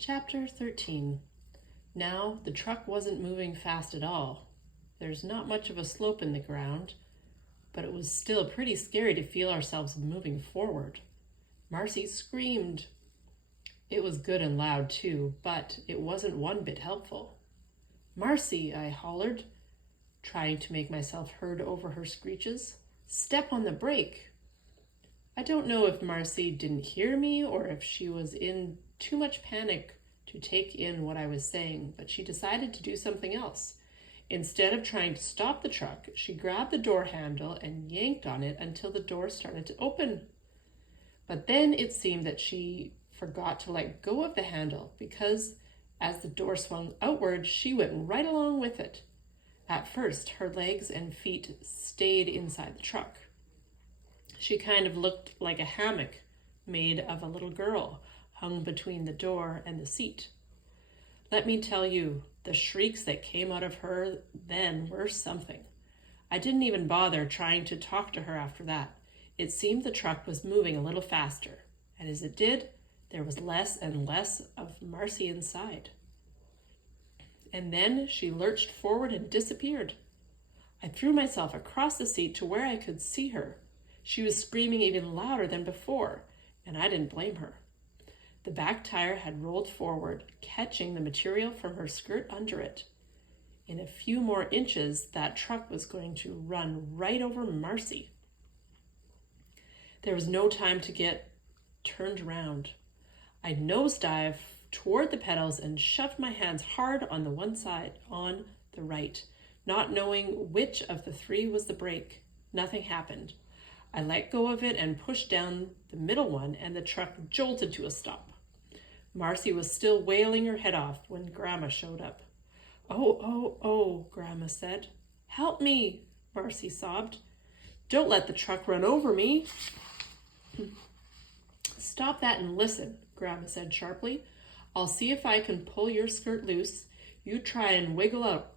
Chapter 13. Now the truck wasn't moving fast at all. There's not much of a slope in the ground, but it was still pretty scary to feel ourselves moving forward. Marcy screamed. It was good and loud too, but it wasn't one bit helpful. "Marcy," I hollered, trying to make myself heard over her screeches. "Step on the brake." I don't know if Marcy didn't hear me or if she was in too much panic to take in what I was saying, but she decided to do something else. Instead of trying to stop the truck, she grabbed the door handle and yanked on it until the door started to open. But then it seemed that she forgot to let go of the handle because as the door swung outward, she went right along with it. At first, her legs and feet stayed inside the truck. She kind of looked like a hammock made of a little girl hung between the door and the seat. Let me tell you, the shrieks that came out of her then were something. I didn't even bother trying to talk to her after that. It seemed the truck was moving a little faster, and as it did, there was less and less of Marcy inside. And then she lurched forward and disappeared. I threw myself across the seat to where I could see her. She was screaming even louder than before, and I didn't blame her. The back tire had rolled forward, catching the material from her skirt under it. In a few more inches, that truck was going to run right over Marcy. There was no time to get turned around. I nosedived toward the pedals and shoved my hands hard on the one side, on the right, not knowing which of the three was the brake. Nothing happened. I let go of it and pushed down the middle one, and the truck jolted to a stop. Marcy was still wailing her head off when Grandma showed up. Oh, Grandma said. "Help me," Marcy sobbed. "Don't let the truck run over me." "Stop that and listen," Grandma said sharply. "I'll see if I can pull your skirt loose. You try and wiggle out."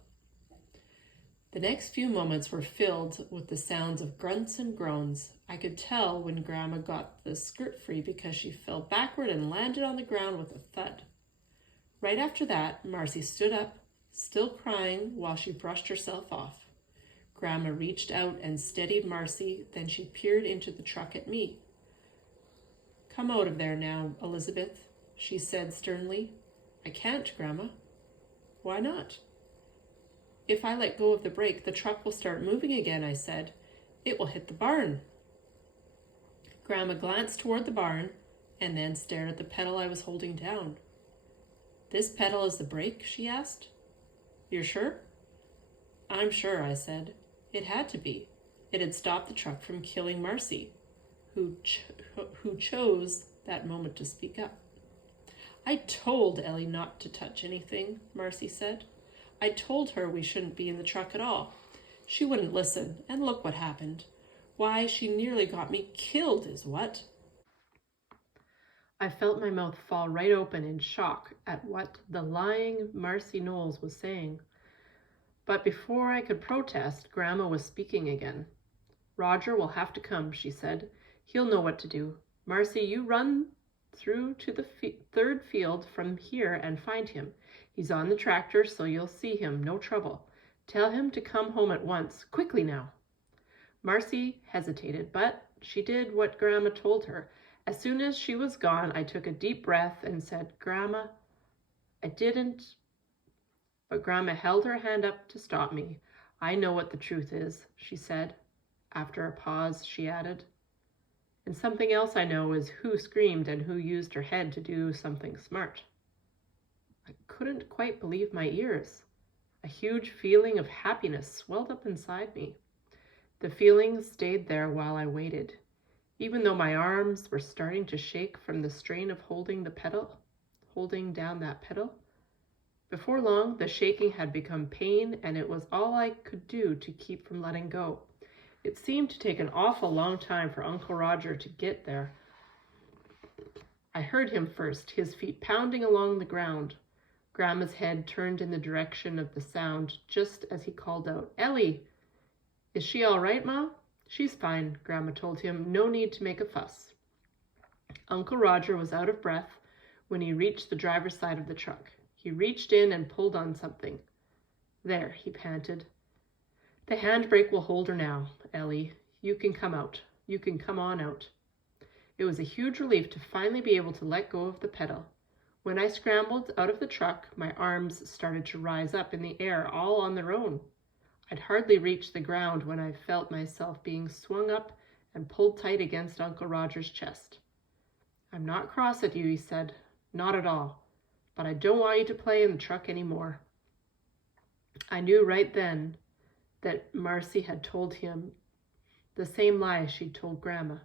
The next few moments were filled with the sounds of grunts and groans. I could tell when Grandma got the skirt free because she fell backward and landed on the ground with a thud. Right after that, Marcy stood up, still crying while she brushed herself off. Grandma reached out and steadied Marcy, then she peered into the truck at me. "Come out of there now, Elizabeth," she said sternly. "I can't, Grandma." "Why not?" "If I let go of the brake, the truck will start moving again," I said. "It will hit the barn." Grandma glanced toward the barn and then stared at the pedal I was holding down. "This pedal is the brake?" she asked. "You're sure?" "I'm sure," I said. It had to be. It had stopped the truck from killing Marcy, who chose that moment to speak up. "I told Ellie not to touch anything," Marcy said. "I told her we shouldn't be in the truck at all. She wouldn't listen, and look what happened. Why, she nearly got me killed is what." I felt my mouth fall right open in shock at what the lying Marcy Knowles was saying. But before I could protest, Grandma was speaking again. "Roger will have to come," she said. "He'll know what to do. Marcy, you run through to the third field from here and find him. He's on the tractor, so you'll see him, no trouble. Tell him to come home at once. Quickly now." Marcy hesitated, but she did what Grandma told her. As soon as she was gone, I took a deep breath and said, "Grandma, I didn't..." But Grandma held her hand up to stop me. "I know what the truth is," she said. After a pause, she added, "And something else I know is who screamed and who used her head to do something smart." I couldn't quite believe my ears. A huge feeling of happiness swelled up inside me. The feeling stayed there while I waited, even though my arms were starting to shake from the strain of holding down that pedal. Before long, the shaking had become pain, and it was all I could do to keep from letting go. It seemed to take an awful long time for Uncle Roger to get there. I heard him first, his feet pounding along the ground. Grandma's head turned in the direction of the sound just as he called out, "Ellie!" "Is she all right, Ma?" "She's fine," Grandma told him. "No need to make a fuss." Uncle Roger was out of breath when he reached the driver's side of the truck. He reached in and pulled on something. There, he panted. The handbrake will hold her now, Ellie. You can come out. You can come on out. It was a huge relief to finally be able to let go of the pedal. When I scrambled out of the truck, my arms started to rise up in the air all on their own. I'd hardly reached the ground when I felt myself being swung up and pulled tight against Uncle Roger's chest. I'm not cross at you, he said. Not at all. But I don't want you to play in the truck anymore. I knew right then that Marcy had told him the same lie she'd told Grandma.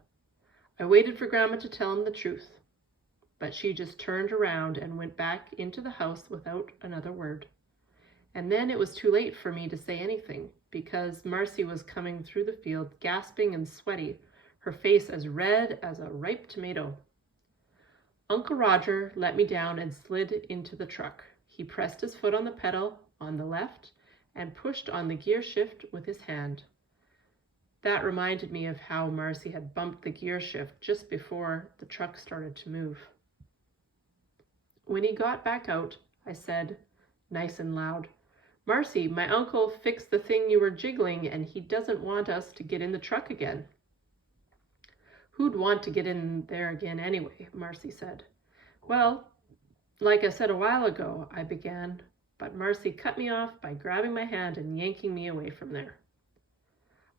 I waited for Grandma to tell him the truth, but she just turned around and went back into the house without another word. And then it was too late for me to say anything, because Marcy was coming through the field, gasping and sweaty, her face as red as a ripe tomato. Uncle Roger let me down and slid into the truck. He pressed his foot on the pedal on the left and pushed on the gear shift with his hand. That reminded me of how Marcy had bumped the gear shift just before the truck started to move. When he got back out, I said, nice and loud, Marcy, my uncle fixed the thing you were jiggling and he doesn't want us to get in the truck again. Who'd want to get in there again anyway, Marcy said. Well, like I said a while ago, I began, but Marcy cut me off by grabbing my hand and yanking me away from there.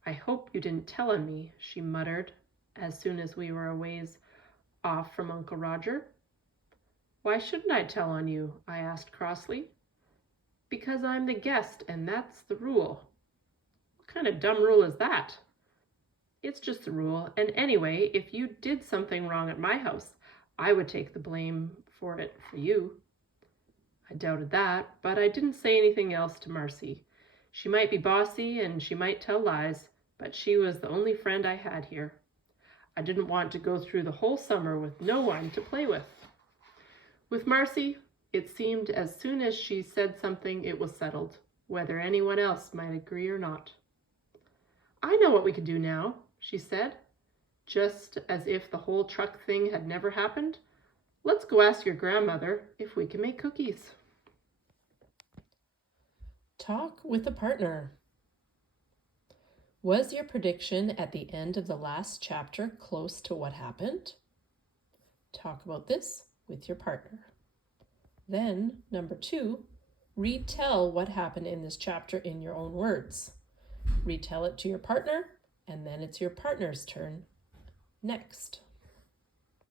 I hope you didn't tell on me, she muttered, as soon as we were a ways off from Uncle Roger. Why shouldn't I tell on you? I asked crossly. Because I'm the guest, and that's the rule. What kind of dumb rule is that? It's just the rule, and anyway, if you did something wrong at my house, I would take the blame for it for you. I doubted that, but I didn't say anything else to Marcy. She might be bossy and she might tell lies, but she was the only friend I had here. I didn't want to go through the whole summer with no one to play with. With Marcy, it seemed as soon as she said something, it was settled, whether anyone else might agree or not. I know what we could do now, she said, just as if the whole truck thing had never happened. Let's go ask your grandmother if we can make cookies. Talk with a partner. Was your prediction at the end of the last chapter close to what happened? Talk about this with your partner. Then, number 2, retell what happened in this chapter in your own words. Retell it to your partner, and then it's your partner's turn next.